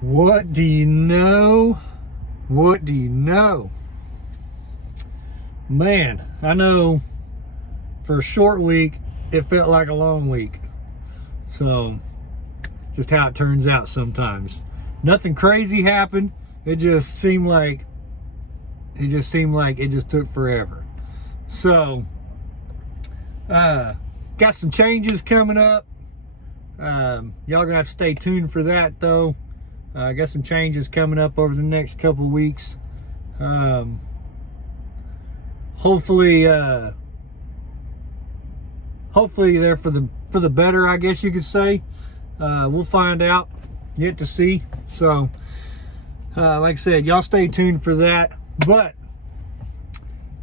What do you know? What do you know? Man, I know for a short week, it felt like a long week. So, just how it turns out sometimes. Nothing crazy happened. It just seemed like it just took forever. So, got some changes coming up. Y'all gonna have to stay tuned for that though. I got some changes coming up over the next couple weeks. Hopefully they're for the better, I guess you could say. We'll find out, yet to see. So like I said, y'all stay tuned for that. But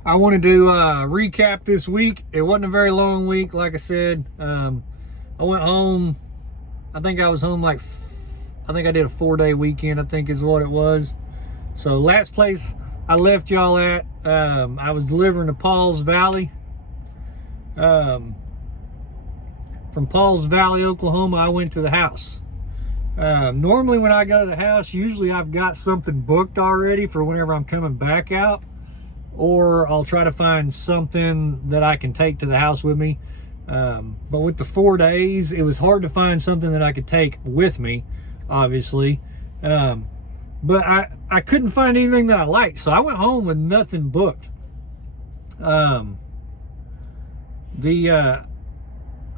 I wanted to recap this week. It wasn't a very long week, like I said. I went home. I think I was home I did a 4-day weekend, I think is what it was. So last place I left y'all at, I was delivering to Pauls Valley. From Pauls Valley, Oklahoma, I went to the house. Normally when I go to the house, usually I've got something booked already for whenever I'm coming back out, or I'll try to find something that I can take to the house with me. But with the 4 days, it was hard to find something that I could take with me, obviously. But I couldn't find anything that I liked, so I went home with nothing booked.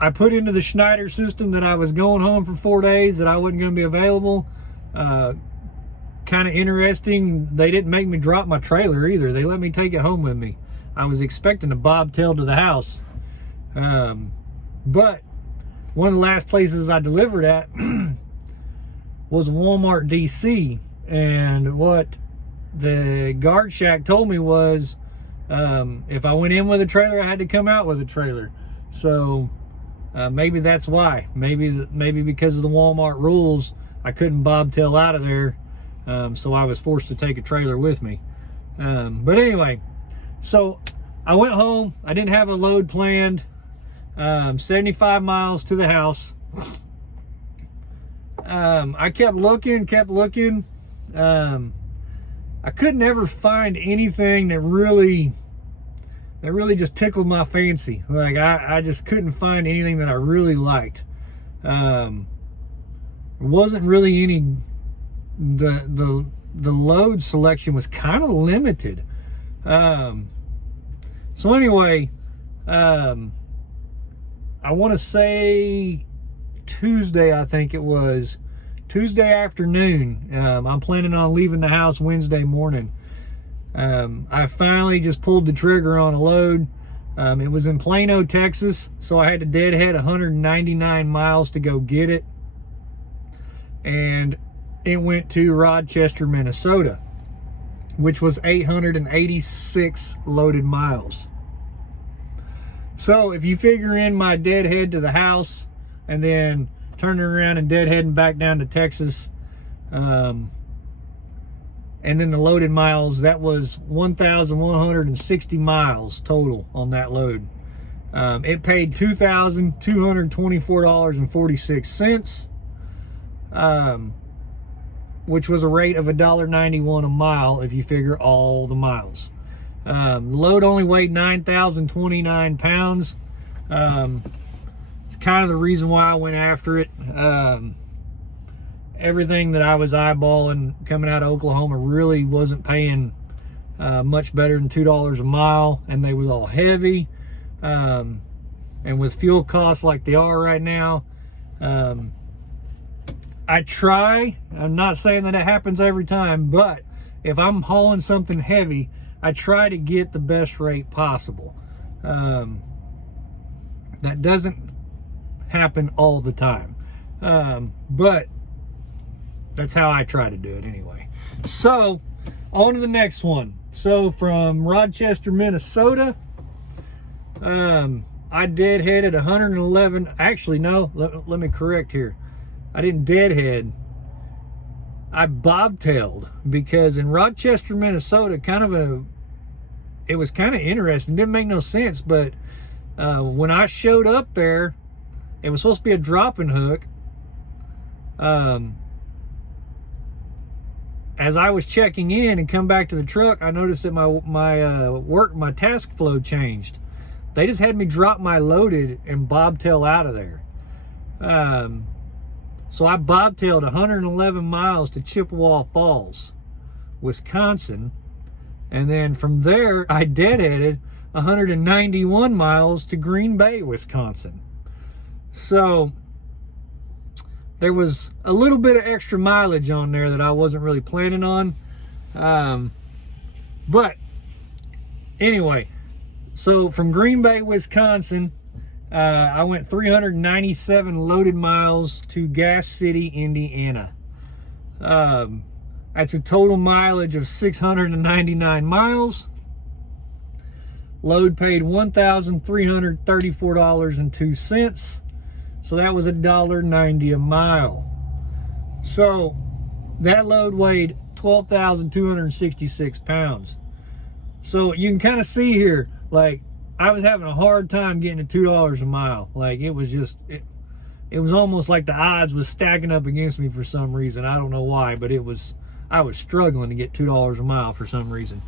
I put into the Schneider system that I was going home for 4 days, that I wasn't going to be available. Kind of interesting, they didn't make me drop my trailer either. They let me take it home with me. I was expecting to bobtail to the house. But one of the last places I delivered at was Walmart DC, and what the guard shack told me was if I went in with a trailer, I had to come out with a trailer. So maybe that's why. Maybe because of the Walmart rules, I couldn't bobtail out of there, so I was forced to take a trailer with me. But anyway, so I went home. I didn't have a load planned. 75 miles to the house. I kept looking. I couldn't ever find anything that really just tickled my fancy. Like I just couldn't find anything that I really liked. There wasn't really any. The load selection was kind of limited. So anyway, I want to say Tuesday, I think it was Tuesday afternoon. I'm planning on leaving the house Wednesday morning. I finally just pulled the trigger on a load. It was in Plano, Texas, so I had to deadhead 199 miles to go get it. And it went to Rochester, Minnesota, which was 886 loaded miles. So if you figure in my deadhead to the house and then turning around and deadheading back down to Texas, and then the loaded miles, that was 1,160 miles total on that load. It paid $2,224.46, which was a rate of $1.91 a mile if you figure all the miles. Load only weighed 9,029 pounds. It's kind of the reason why I went after it. Everything that I was eyeballing coming out of Oklahoma really wasn't paying much better than $2 a mile, and they was all heavy. And with fuel costs like they are right now, I'm not saying that it happens every time, but if I'm hauling something heavy, I try to get the best rate possible. That doesn't happen all the time, but that's how I try to do it anyway. So on to the next one. So from Rochester, Minnesota, I deadheaded 111. Actually, no, let me correct here. I didn't deadhead. I bobtailed, because in Rochester, Minnesota, it was kind of interesting. Didn't make no sense, but when I showed up there, it was supposed to be a dropping hook. as I was checking in and come back to the truck, I noticed that my task flow changed. They just had me drop my loaded and bobtail out of there. So I bobtailed 111 miles to Chippewa Falls, Wisconsin, and then from there I deadheaded 191 miles to Green Bay, Wisconsin. So there was a little bit of extra mileage on there that I wasn't really planning on. But anyway, so from Green Bay, Wisconsin, I went 397 loaded miles to Gas City, Indiana. That's a total mileage of 699 miles. Load paid $1,334.02. So that was $1.90 a mile. So that load weighed 12,266 pounds. So you can kind of see here, like, I was having a hard time getting to $2 a mile. Like, it was just, it was almost like the odds was stacking up against me for some reason. I don't know why, but I was struggling to get $2 a mile for some reason.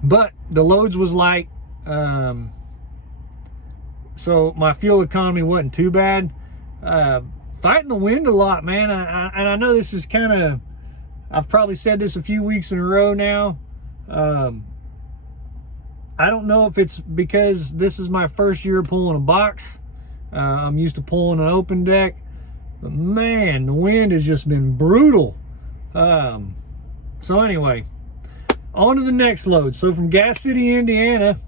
But the loads was light. So my fuel economy wasn't too bad. Fighting the wind a lot, man. And I know this is kind of, I've probably said this a few weeks in a row now. I don't know if it's because this is my first year pulling a box. I'm used to pulling an open deck. But man, the wind has just been brutal. So anyway, on to the next load. So from Gas City, Indiana,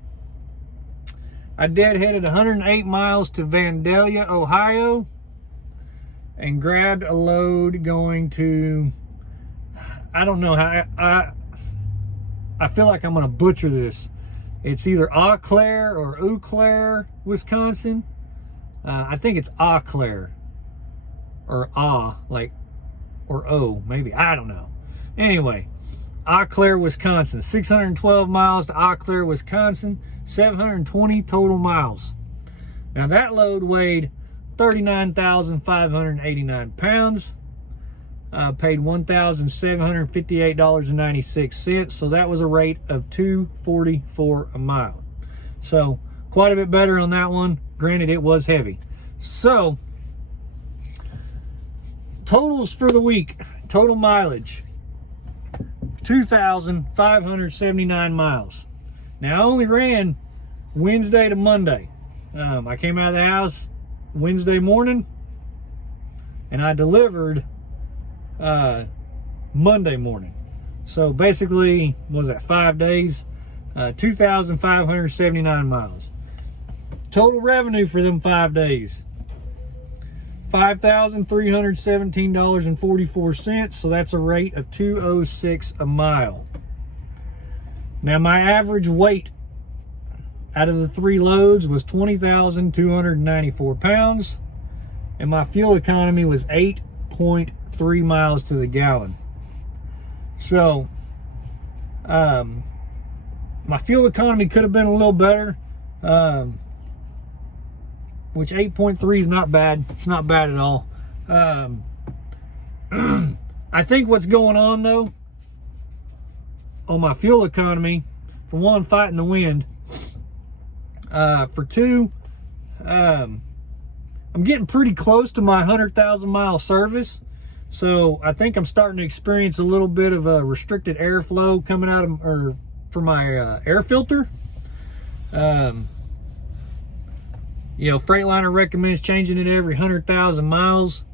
I deadheaded 108 miles to Vandalia, Ohio, and grabbed a load going to, I don't know how, I feel like I'm going to butcher this. It's either Eau Claire or Eau Claire, Wisconsin. I think it's Eau Claire, or or O, maybe, I don't know. Anyway, Eau Claire, Wisconsin, 612 miles to Eau Claire, Wisconsin, 720 total miles. Now that load weighed 39,589 pounds, paid $1,758.96, so that was a rate of $2.44 a mile. So quite a bit better on that one. Granted, it was heavy. So totals for the week, total mileage, 2,579 miles. Now I only ran Wednesday to Monday. I came out of the house Wednesday morning and I delivered Monday morning. So basically, what was that, 5 days? 2,579 miles. Total revenue for them 5 days, $5,317.44. So that's a rate of $2.06 a mile. Now my average weight out of the 3 loads was 20,294 pounds, and my fuel economy was 8.3 miles to the gallon. So my fuel economy could have been a little better, which 8.3 is not bad. It's not bad at all. I think what's going on though on my fuel economy, for one, fighting the wind, for two, I'm getting pretty close to my 100,000 mile service. So I think I'm starting to experience a little bit of a restricted airflow coming out of, or for my air filter. You know, Freightliner recommends changing it every 100,000 miles.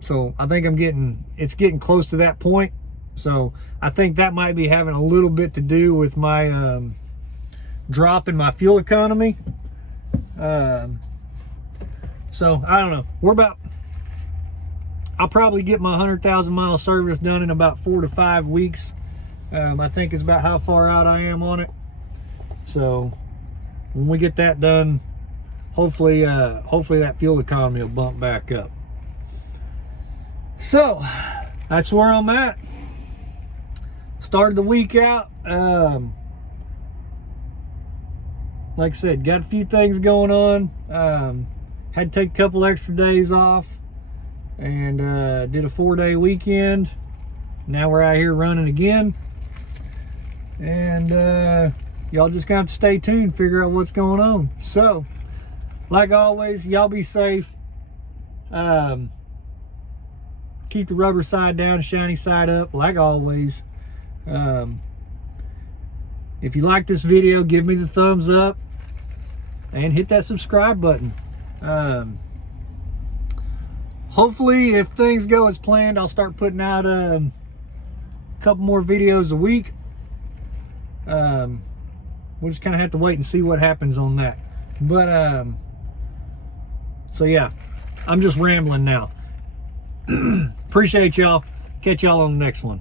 So I think it's getting close to that point. So I think that might be having a little bit to do with my drop in my fuel economy. So I don't know. I'll probably get my 100,000 mile service done in about 4 to 5 weeks. I think it's about how far out I am on it. So when we get that done, hopefully that fuel economy will bump back up. So that's where I'm at. Started the week out. Like I said, got a few things going on. Had to take a couple extra days off. and did a 4-day weekend. Now we're out here running again, and y'all just gonna have to stay tuned, figure out what's going on. So, like always, y'all be safe. Keep the rubber side down, shiny side up, like always. If you like this video, give me the thumbs up and hit that subscribe button. Hopefully, if things go as planned, I'll start putting out a couple more videos a week. We'll just kind of have to wait and see what happens on that. But so yeah, I'm just rambling now. Appreciate y'all. Catch y'all on the next one.